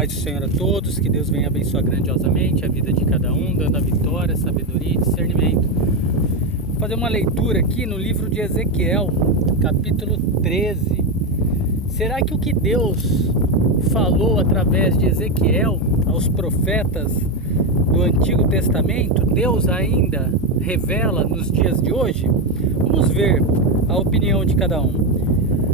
Paz do Senhor a todos, que Deus venha abençoar grandiosamente a vida de cada um, dando a vitória, sabedoria e discernimento. Vou fazer uma leitura aqui no livro de Ezequiel, capítulo 13. Será que o que Deus falou através de Ezequiel aos profetas do Antigo Testamento, Deus ainda revela nos dias de hoje? Vamos ver a opinião de cada um.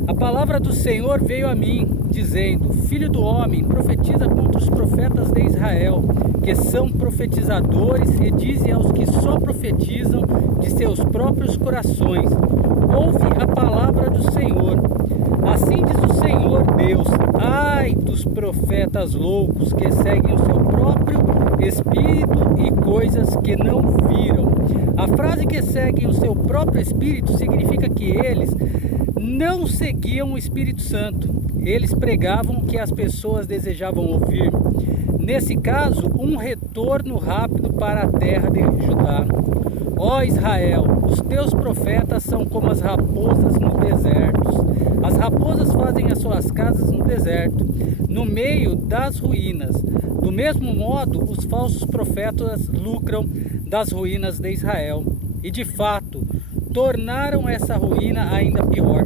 A palavra do Senhor veio a mim, dizendo: Filho do homem, profetiza contra os profetas de Israel, que são profetizadores, e dize aos que só profetizam de seus próprios corações: ouve a palavra do Senhor. Assim diz o Senhor Deus: ai dos profetas loucos que seguem o seu próprio espírito e coisas que não viram. A frase "que seguem o seu próprio espírito" significa que eles não seguiam o Espírito Santo. Eles pregavam o que as pessoas desejavam ouvir. Nesse caso, um retorno rápido para a terra de Judá. Ó Israel, os teus profetas são como as raposas no deserto. As raposas fazem as suas casas no deserto, no meio das ruínas. Do mesmo modo, os falsos profetas lucram das ruínas de Israel. E de fato, tornaram essa ruína ainda pior.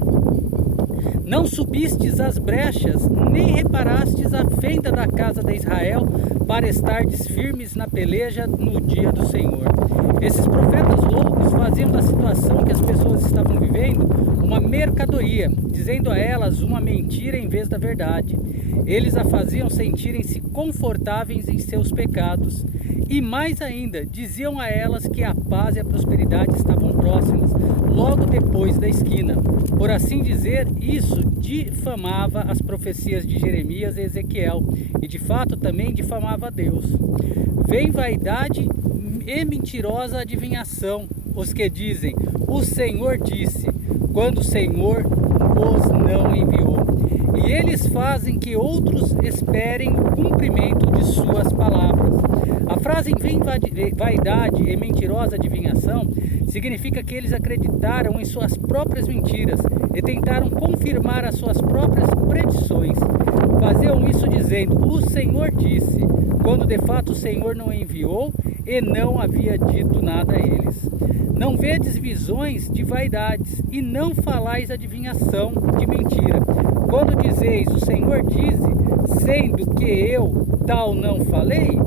Não subistes as brechas, nem reparastes a fenda da casa de Israel, para estardes firmes na peleja no dia do Senhor. Esses profetas loucos faziam da situação que as pessoas estavam vivendo uma mercadoria, dizendo a elas uma mentira em vez da verdade. Eles a faziam sentirem-se confortáveis em seus pecados. E mais ainda, diziam a elas que a paz e a prosperidade estavam próximas, logo depois da esquina. Por assim dizer, isso difamava as profecias de Jeremias e Ezequiel, e de fato também difamava a Deus. Vem vaidade e mentirosa adivinhação, os que dizem: o Senhor disse, quando o Senhor os não enviou. E eles fazem que outros esperem o cumprimento de suas palavras. A frase "vem vaidade e mentirosa adivinhação" significa que eles acreditaram em suas próprias mentiras e tentaram confirmar as suas próprias predições. Faziam isso dizendo: o Senhor disse, quando de fato o Senhor não enviou e não havia dito nada a eles. Não vedes visões de vaidades, e não falais adivinhação de mentira. Quando dizeis: o Senhor diz, sendo que eu tal não falei,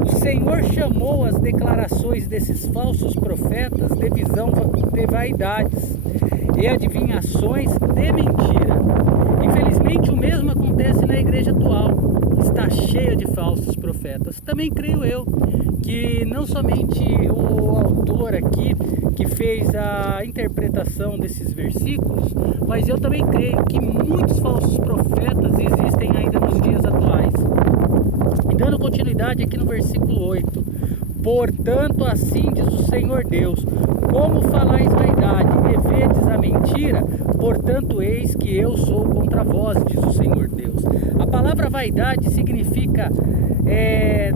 o Senhor chamou as declarações desses falsos profetas de visão de vaidades e adivinhações de mentira. Infelizmente, o mesmo acontece na igreja atual. Está cheia de falsos profetas. Também creio eu que não somente o autor aqui que fez a interpretação desses versículos, mas eu também creio que muitos falsos profetas existem ainda nos dias atuais. E dando continuidade aqui no versículo 8: portanto, assim diz o Senhor Deus: como falais vaidade e vedes a mentira, portanto, eis que eu sou contra vós, diz o Senhor Deus. A palavra vaidade significa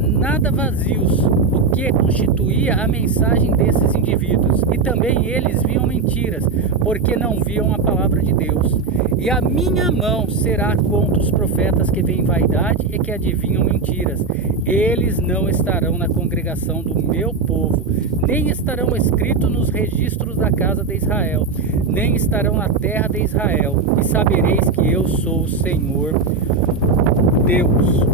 nada vazios, o que constituía a mensagem desses indivíduos. E também eles viam mentiras, porque não viam a palavra de Deus. E a minha mão será contra os profetas que veem vaidade e que adivinham mentiras. Eles não estarão na congregação do meu povo, nem estarão escritos nos registros da casa de Israel, nem estarão na terra de Israel. E sabereis que eu sou o Senhor Deus.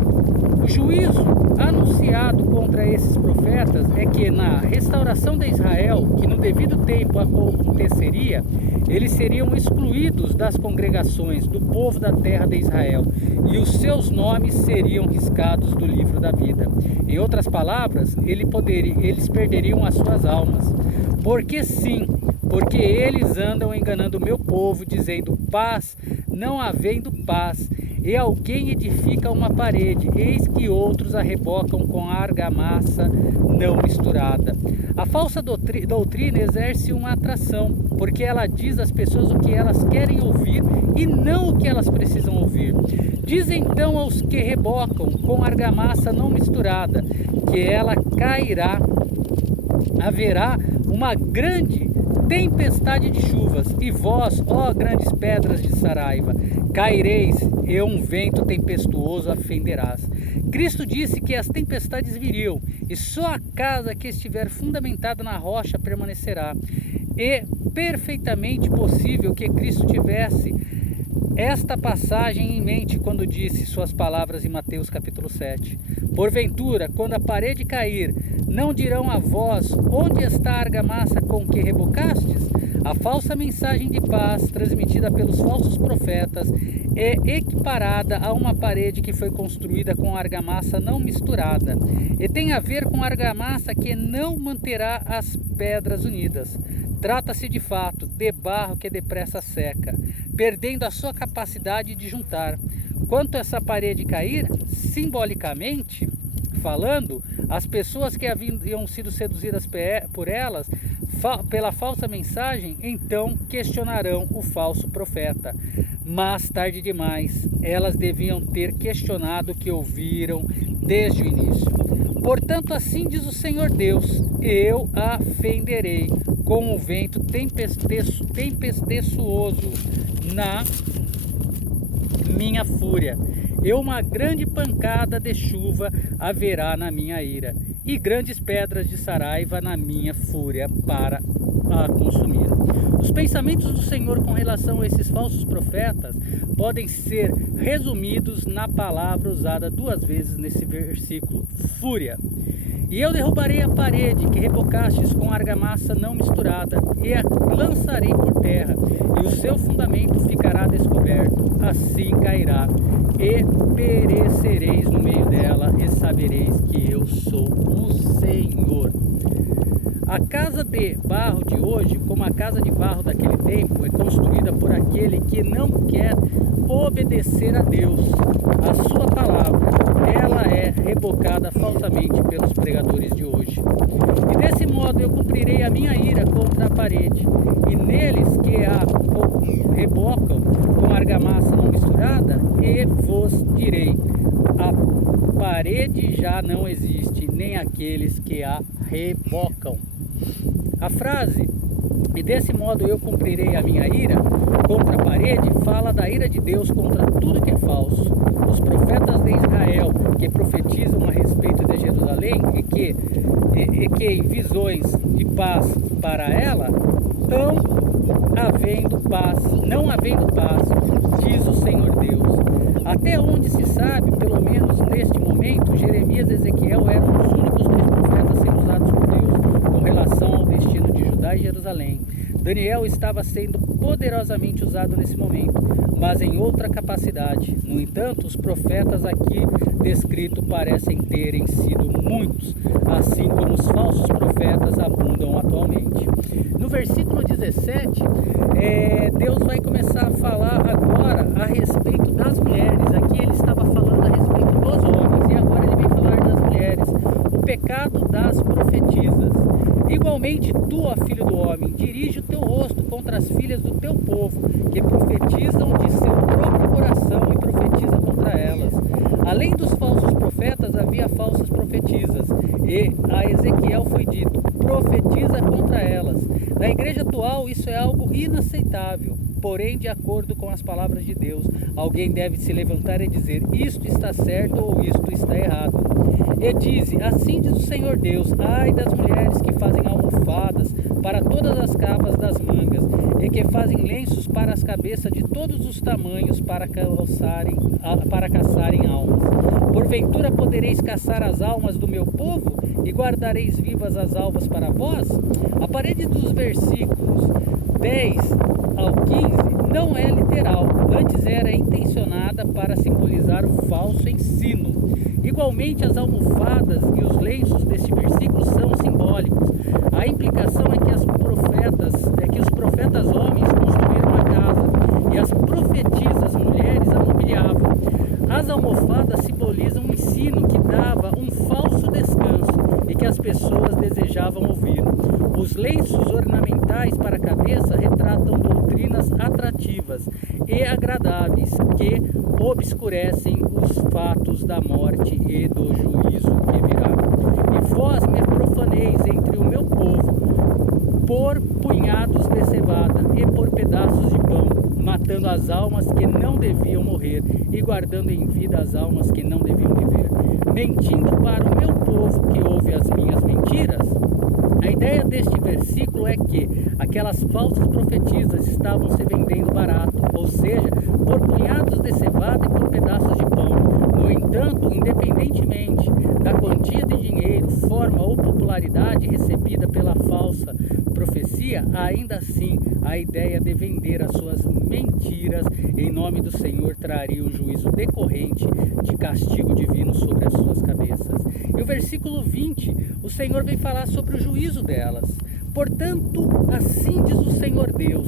O juízo anunciado contra esses profetas é que na restauração de Israel, que no devido tempo aconteceria, eles seriam excluídos das congregações do povo da terra de Israel, e os seus nomes seriam riscados do livro da vida. Em outras palavras, eles perderiam as suas almas. Porque eles andam enganando o meu povo, dizendo paz, não havendo paz. E alguém edifica uma parede, eis que outros a rebocam com argamassa não misturada. A falsa doutrina exerce uma atração, porque ela diz às pessoas o que elas querem ouvir e não o que elas precisam ouvir. Diz então aos que rebocam com argamassa não misturada, que ela cairá, haverá uma grande tempestade de chuvas, e vós, ó grandes pedras de Saraiva, caireis, e um vento tempestuoso a fenderás. Cristo disse que as tempestades viriam, e só a casa que estiver fundamentada na rocha permanecerá. É perfeitamente possível que Cristo tivesse esta passagem em mente quando disse suas palavras em Mateus capítulo 7. Porventura, quando a parede cair, não dirão a vós, onde está a argamassa com que rebocastes? A falsa mensagem de paz, transmitida pelos falsos profetas, é equiparada a uma parede que foi construída com argamassa não misturada, e tem a ver com argamassa que não manterá as pedras unidas. Trata-se de fato de barro que depressa seca, perdendo a sua capacidade de juntar. Quanto essa parede cair, simbolicamente falando, as pessoas que haviam sido seduzidas por elas pela falsa mensagem, então questionarão o falso profeta. Mas tarde demais, elas deviam ter questionado o que ouviram desde o início. Portanto, assim diz o Senhor Deus: eu a fenderei com o vento tempestuoso na minha fúria, e uma grande pancada de chuva haverá na minha ira, e grandes pedras de Saraiva na minha fúria para a consumir. Os pensamentos do Senhor com relação a esses falsos profetas podem ser resumidos na palavra usada 2 vezes nesse versículo: fúria. E eu derrubarei a parede que rebocastes com argamassa não misturada, e a lançarei por terra, e o seu fundamento ficará descoberto. Assim cairá, e perecereis no meio dela, e sabereis que eu sou o Senhor. A casa de barro de hoje, como a casa de barro daquele tempo, é construída por aquele que não quer obedecer a Deus, a sua palavra. Ela é rebocada falsamente pelos pregadores de hoje. E desse modo eu cumprirei a minha ira contra a parede, e neles que a rebocam com argamassa não misturada, e vos direi: a parede já não existe, nem aqueles que a rebocam. A frase "e desse modo eu cumprirei a minha ira" contra a parede fala da ira de Deus contra tudo que é falso. Os profetas de Israel que profetizam a respeito de Jerusalém e que em visões de paz para ela, não havendo paz, diz o Senhor Deus. Até onde se sabe, pelo menos neste momento, Jeremias e Ezequiel eram os únicos 2 profetas sendo usados por Deus com relação ao destino de Judá e Jerusalém. Daniel estava sendo poderosamente usado nesse momento, mas em outra capacidade. No entanto, os profetas aqui descritos parecem terem sido muitos, assim como os falsos profetas abundam atualmente. No versículo 17, Deus vai começar a falar agora a respeito das mulheres. Aqui ele estava falando a respeito dos homens, e agora ele vem falar das mulheres. O pecado das profetisas. Igualmente tu, ó filho do homem, dirige o teu rosto contra as filhas do teu povo, que profetizam de seu próprio coração, e profetiza contra elas. Além dos falsos profetas, havia falsas profetisas, e a Ezequiel foi dito: profetiza contra elas. Na igreja atual, isso é algo inaceitável. Porém, de acordo com as palavras de Deus, alguém deve se levantar e dizer: isto está certo ou isto está errado. E diz: assim diz o Senhor Deus: ai das mulheres que fazem almofadas para todas as capas das mangas, e que fazem lenços para as cabeças de todos os tamanhos para caçarem almas. Porventura podereis caçar as almas do meu povo, e guardareis vivas as almas para vós? A parede dos versículos 10 ao 15 não é literal, antes era intencionada para simbolizar o falso ensino. Igualmente, as almofadas e os lenços deste versículo são simbólicos. A implicação é que os profetas homens construíram a casa, e as profetisas mulheres a mobiliavam. As almofadas simbolizam um ensino que dava um falso descanso e que as pessoas desejavam ouvir. Os lenços ornamentais para a cabeça retratam doutrinas atrativas e agradáveis que obscurecem os fatos da morte e do juízo que virá. E vós me profaneis entre o meu povo por punhado pedaços de pão, matando as almas que não deviam morrer e guardando em vida as almas que não deviam viver, mentindo para o meu povo que ouve as minhas mentiras. A ideia deste versículo é que aquelas falsas profetisas estavam se vendendo barato, ou seja, por punhados de cevada e por pedaços de pão. No entanto, independentemente da quantia de dinheiro, forma ou popularidade recebida pela falsa profecia, ainda assim a ideia de vender as suas mentiras em nome do Senhor traria um juízo decorrente de castigo divino sobre as suas cabeças. E o versículo 20, o Senhor vem falar sobre o juízo delas. Portanto, assim diz o Senhor Deus: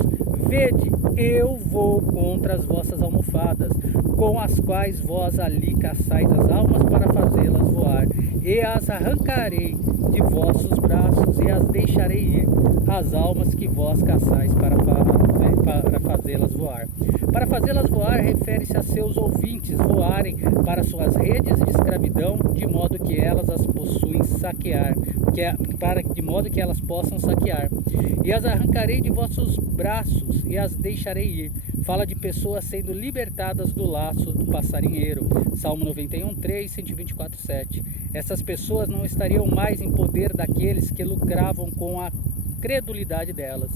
vede, eu vou contra as vossas almofadas, com as quais vós ali caçais as almas para fazê-las voar, e as arrancarei de vossos braços e as deixarei ir, as almas que vós caçais para fazê-las voar. Para fazê-las voar refere-se a seus ouvintes voarem para suas redes de escravidão, de modo que elas as possuem saquear, de modo que elas possam saquear. E as arrancarei de vossos braços e as deixarei ir. Fala de pessoas sendo libertadas do laço do passarinheiro. Salmo 91:3, 124:7. Essas pessoas não estariam mais em poder daqueles que lucravam com a credulidade delas.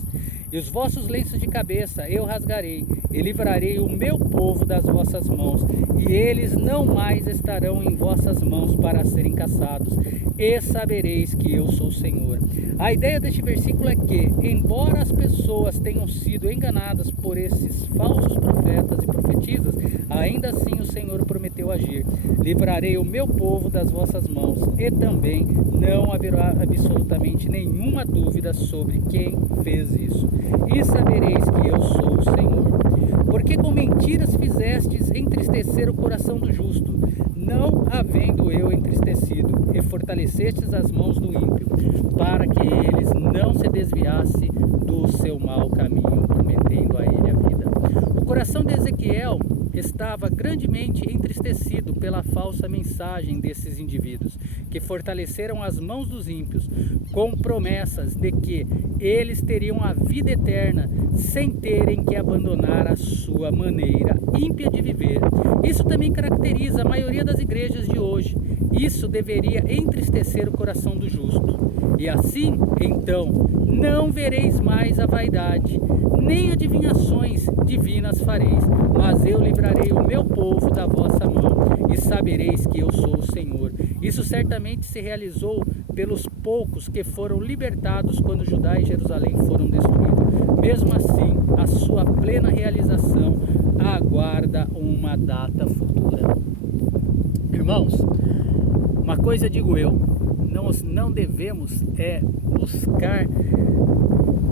E os vossos lenços de cabeça eu rasgarei, e livrarei o meu povo das vossas mãos, e eles não mais estarão em vossas mãos para serem caçados, e sabereis que eu sou o Senhor. A ideia deste versículo é que, embora as pessoas tenham sido enganadas por esses falsos profetas e profetisas, ainda assim o Senhor prometeu agir. Livrarei o meu povo das vossas mãos, e também não haverá absolutamente nenhuma dúvida sobre quem fez isso. E sabereis que eu sou o Senhor. Porque com mentiras fizestes entristecer o coração do justo, não havendo eu entristecido, e fortalecestes as mãos do ímpio, para que eles não se desviassem do seu mau caminho, prometendo a ele a vida. O coração de Ezequiel estava grandemente entristecido pela falsa mensagem desses indivíduos, que fortaleceram as mãos dos ímpios, com promessas de que eles teriam a vida eterna, sem terem que abandonar a sua maneira ímpia de viver. Isso também caracteriza a maioria das igrejas de hoje. Isso deveria entristecer o coração do justo. E assim, então, não vereis mais a vaidade, nem adivinhações divinas fareis, mas eu livrarei o meu povo da vossa mão, e sabereis que eu sou o Senhor. Isso certamente se realizou pelos poucos que foram libertados quando Judá e Jerusalém foram destruídos. Mesmo assim, a sua plena realização aguarda uma data futura. Irmãos, uma coisa digo eu: nós não devemos buscar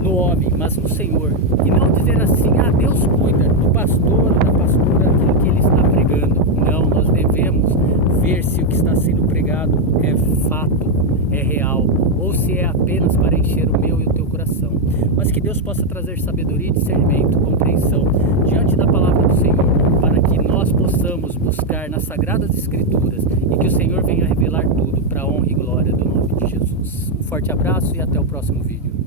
no homem, mas no Senhor, e não dizer assim: ah, Deus cuida do pastor ou da pastora aquilo que ele está pregando. Não, nós devemos ver se o que está sendo pregado é fato, é real, ou se é apenas para encher o meu e o teu coração. Mas que Deus possa trazer sabedoria, discernimento, compreensão diante da palavra do Senhor, para que nós possamos buscar nas Sagradas Escrituras e que o Senhor venha revelar tudo para a honra e glória do nome de Jesus. Um forte abraço e até o próximo vídeo.